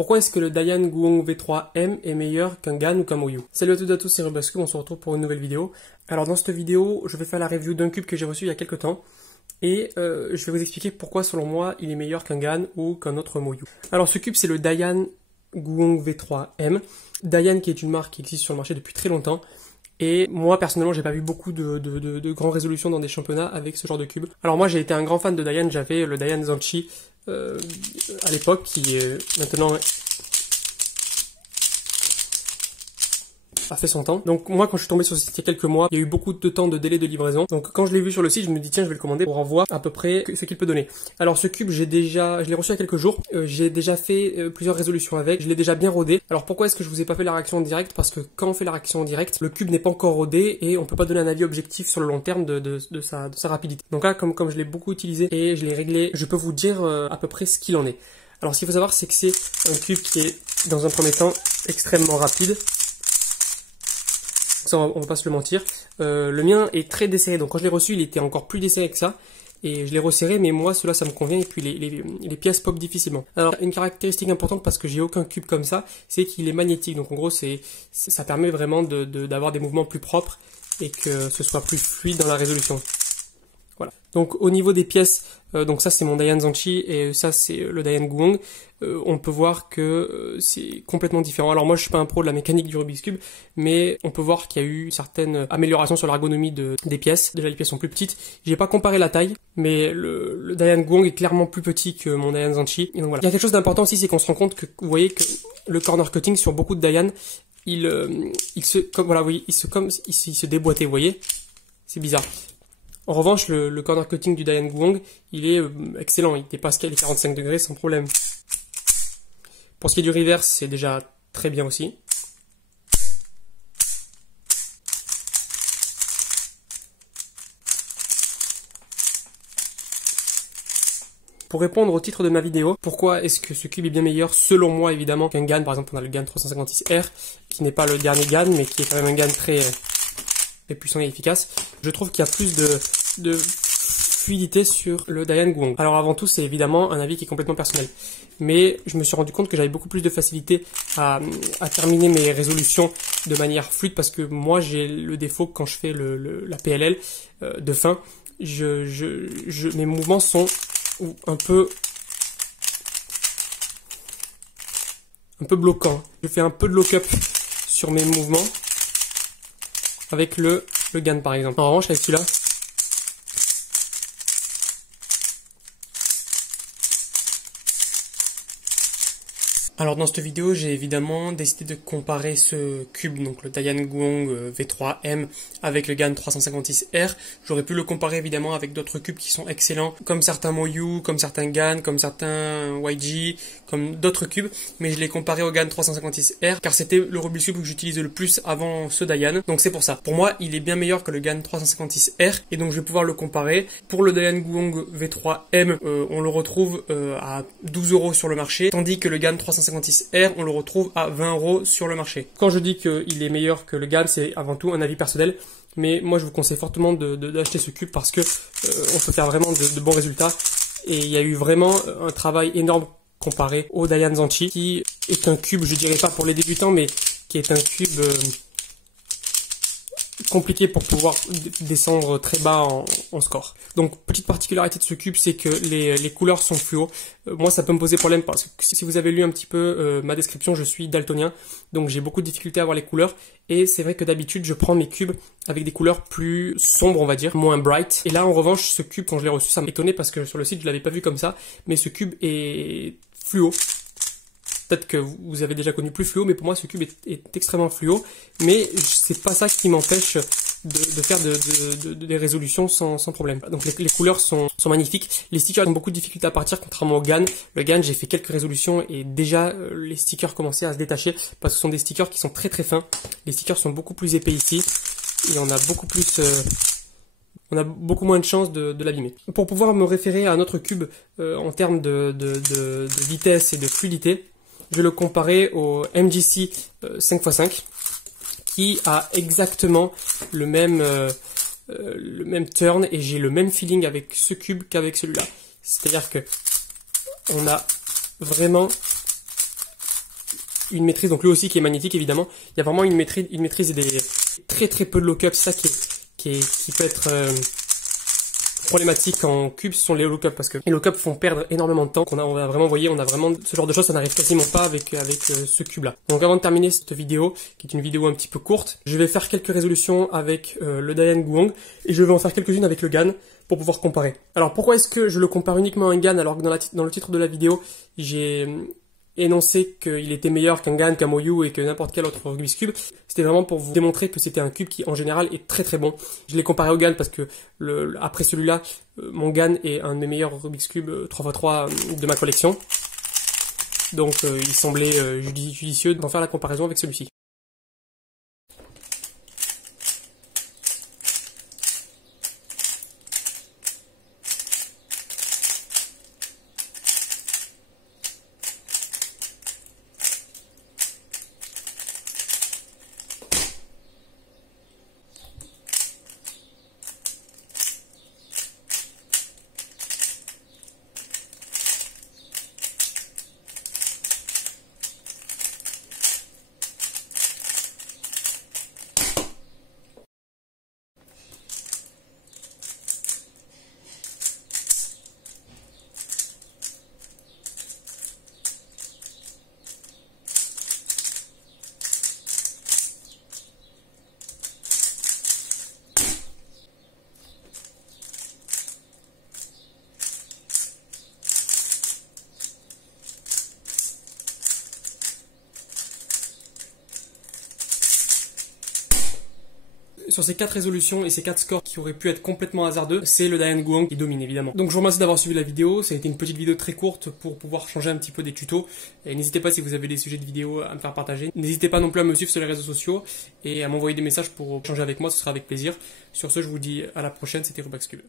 Pourquoi est-ce que le Dayan Guong V3M est meilleur qu'un GAN ou qu'un Moyu? Salut à toutes et à tous, c'est Rubascube, on se retrouve pour une nouvelle vidéo. Alors dans cette vidéo, je vais faire la review d'un cube que j'ai reçu il y a quelques temps. Et je vais vous expliquer pourquoi selon moi il est meilleur qu'un GAN ou qu'un autre Moyu. Alors ce cube c'est le Dayan Guong V3M. Dayan qui est une marque qui existe sur le marché depuis très longtemps. Et moi, personnellement, j'ai pas vu beaucoup de grandes résolutions dans des championnats avec ce genre de cube. Alors moi, j'ai été un grand fan de Dayan. J'avais le Dayan Zanchi à l'époque, qui maintenant a fait son temps. Donc moi, quand je suis tombé sur ce site il y a quelques mois, il y a eu beaucoup de temps de délai de livraison. Donc quand je l'ai vu sur le site, je me dis tiens, je vais le commander pour voir à peu près ce qu'il peut donner. Alors ce cube, je l'ai reçu il y a quelques jours. J'ai déjà fait plusieurs résolutions avec. Je l'ai déjà bien rodé. Alors pourquoi est-ce que je vous ai pas fait la réaction en direct? Parce que quand on fait la réaction en direct, le cube n'est pas encore rodé et on peut pas donner un avis objectif sur le long terme de sa rapidité. Donc là, comme je l'ai beaucoup utilisé et je l'ai réglé, je peux vous dire à peu près ce qu'il en est. Alors ce qu'il faut savoir, c'est que c'est un cube qui est dans un premier temps extrêmement rapide. Ça, on va pas se le mentir. Le mien est très desserré, donc quand je l'ai reçu, il était encore plus desserré que ça. Et je l'ai resserré, mais moi, cela, ça me convient, et puis les pièces pop difficilement. Alors, une caractéristique importante, parce que j'ai aucun cube comme ça, c'est qu'il est magnétique. Donc en gros, ça permet vraiment d'avoir des mouvements plus propres, et que ce soit plus fluide dans la résolution. Voilà. Donc au niveau des pièces, donc ça c'est mon Dayan Zanchi et ça c'est le Dayan Guong. On peut voir que c'est complètement différent. Alors moi je suis pas un pro de la mécanique du Rubik's Cube, mais on peut voir qu'il y a eu certaines améliorations sur l'ergonomie des pièces. Déjà les pièces sont plus petites. J'ai pas comparé la taille, mais le Dayan Guong est clairement plus petit que mon Dayan Zanchi. Et donc voilà. Il y a quelque chose d'important aussi, c'est qu'on se rend compte que vous voyez que le corner cutting sur beaucoup de Dayan, il se déboîtait, vous voyez. C'est bizarre. En revanche, le corner cutting du Dayan Guong, il est excellent, il dépasse les 45 degrés sans problème. Pour ce qui est du reverse, c'est déjà très bien aussi. Pour répondre au titre de ma vidéo, pourquoi est-ce que ce cube est bien meilleur, selon moi évidemment, qu'un GAN? Par exemple, on a le GAN 356R, qui n'est pas le dernier GAN, mais qui est quand même un GAN très puissant et efficace. Je trouve qu'il y a plus de fluidité sur le Dayan Guong. Alors avant tout, c'est évidemment un avis qui est complètement personnel. Mais je me suis rendu compte que j'avais beaucoup plus de facilité à terminer mes résolutions de manière fluide, parce que moi j'ai le défaut que quand je fais la PLL de fin, mes mouvements sont un peu bloquants. Je fais un peu de lock-up sur mes mouvements avec le GAN par exemple. En revanche, avec celui-là, alors dans cette vidéo, j'ai évidemment décidé de comparer ce cube, donc le Dayan Guong V3M avec le GAN 356R. J'aurais pu le comparer évidemment avec d'autres cubes qui sont excellents, comme certains Moyu, comme certains GAN, comme certains YG, comme d'autres cubes, mais je l'ai comparé au GAN 356R car c'était le Rubik's Cube que j'utilisais le plus avant ce Dayan, donc c'est pour ça. Pour moi, il est bien meilleur que le GAN 356R et donc je vais pouvoir le comparer. Pour le Dayan Guong V3M, on le retrouve à 12 € sur le marché, tandis que le GAN 356R, on le retrouve à 20 € sur le marché. Quand je dis qu'il est meilleur que le GAN, c'est avant tout un avis personnel, mais moi je vous conseille fortement d'acheter ce cube parce que on peut faire vraiment de bons résultats et il y a eu vraiment un travail énorme comparé au Dayan Zanchi, qui est un cube, je dirais pas pour les débutants, mais qui est un cube compliqué pour pouvoir descendre très bas en score. Donc petite particularité de ce cube, c'est que les couleurs sont fluo. Moi ça peut me poser problème parce que si vous avez lu un petit peu ma description, je suis daltonien, donc j'ai beaucoup de difficultés à voir les couleurs, et c'est vrai que d'habitude je prends mes cubes avec des couleurs plus sombres, on va dire, moins bright. Et là en revanche, ce cube, quand je l'ai reçu, ça m'étonnait parce que sur le site je l'avais pas vu comme ça, mais ce cube est fluo. Peut-être que vous avez déjà connu plus fluo, mais pour moi ce cube est extrêmement fluo. Mais c'est pas ça qui m'empêche de faire des résolutions sans problème. Donc les couleurs sont magnifiques. Les stickers ont beaucoup de difficultés à partir, contrairement au GAN. Le GAN, j'ai fait quelques résolutions et déjà les stickers commençaient à se détacher parce que ce sont des stickers qui sont très très fins. Les stickers sont beaucoup plus épais ici et on a beaucoup plus... on a beaucoup moins de chances de l'abîmer. Pour pouvoir me référer à un autre cube en termes de vitesse et de fluidité, je vais le comparer au MJC 5x5 qui a exactement le même turn et j'ai le même feeling avec ce cube qu'avec celui-là. C'est-à-dire que on a vraiment une maîtrise, donc lui aussi qui est magnétique évidemment. Il y a vraiment une maîtrise et des très très peu de lock-up. C'est ça qui peut être problématique en cube, ce sont les lock-up, parce que les lock-up font perdre énormément de temps. On va vraiment, voyez, on a vraiment ce genre de choses, ça n'arrive quasiment pas avec ce cube-là. Donc avant de terminer cette vidéo, qui est une vidéo un petit peu courte, je vais faire quelques résolutions avec le Dayan Guang, et je vais en faire quelques-unes avec le GAN pour pouvoir comparer. Alors pourquoi est-ce que je le compare uniquement à un GAN alors que dans le titre de la vidéo, j'ai énoncé qu'il était meilleur qu'un GAN, qu'un Moyu et que n'importe quel autre Rubik's Cube? C'était vraiment pour vous démontrer que c'était un cube qui en général est très très bon. Je l'ai comparé au GAN parce que après celui-là, mon GAN est un des meilleurs Rubik's Cube 3x3 de ma collection. Donc il semblait judicieux d'en faire la comparaison avec celui-ci. Sur ces 4 résolutions et ces 4 scores qui auraient pu être complètement hasardeux, c'est le Dayan Guang qui domine évidemment. Donc je vous remercie d'avoir suivi la vidéo, ça a été une petite vidéo très courte pour pouvoir changer un petit peu des tutos. Et n'hésitez pas si vous avez des sujets de vidéo à me faire partager. N'hésitez pas non plus à me suivre sur les réseaux sociaux et à m'envoyer des messages pour échanger avec moi, ce sera avec plaisir. Sur ce, je vous dis à la prochaine, c'était Rubik's Cube.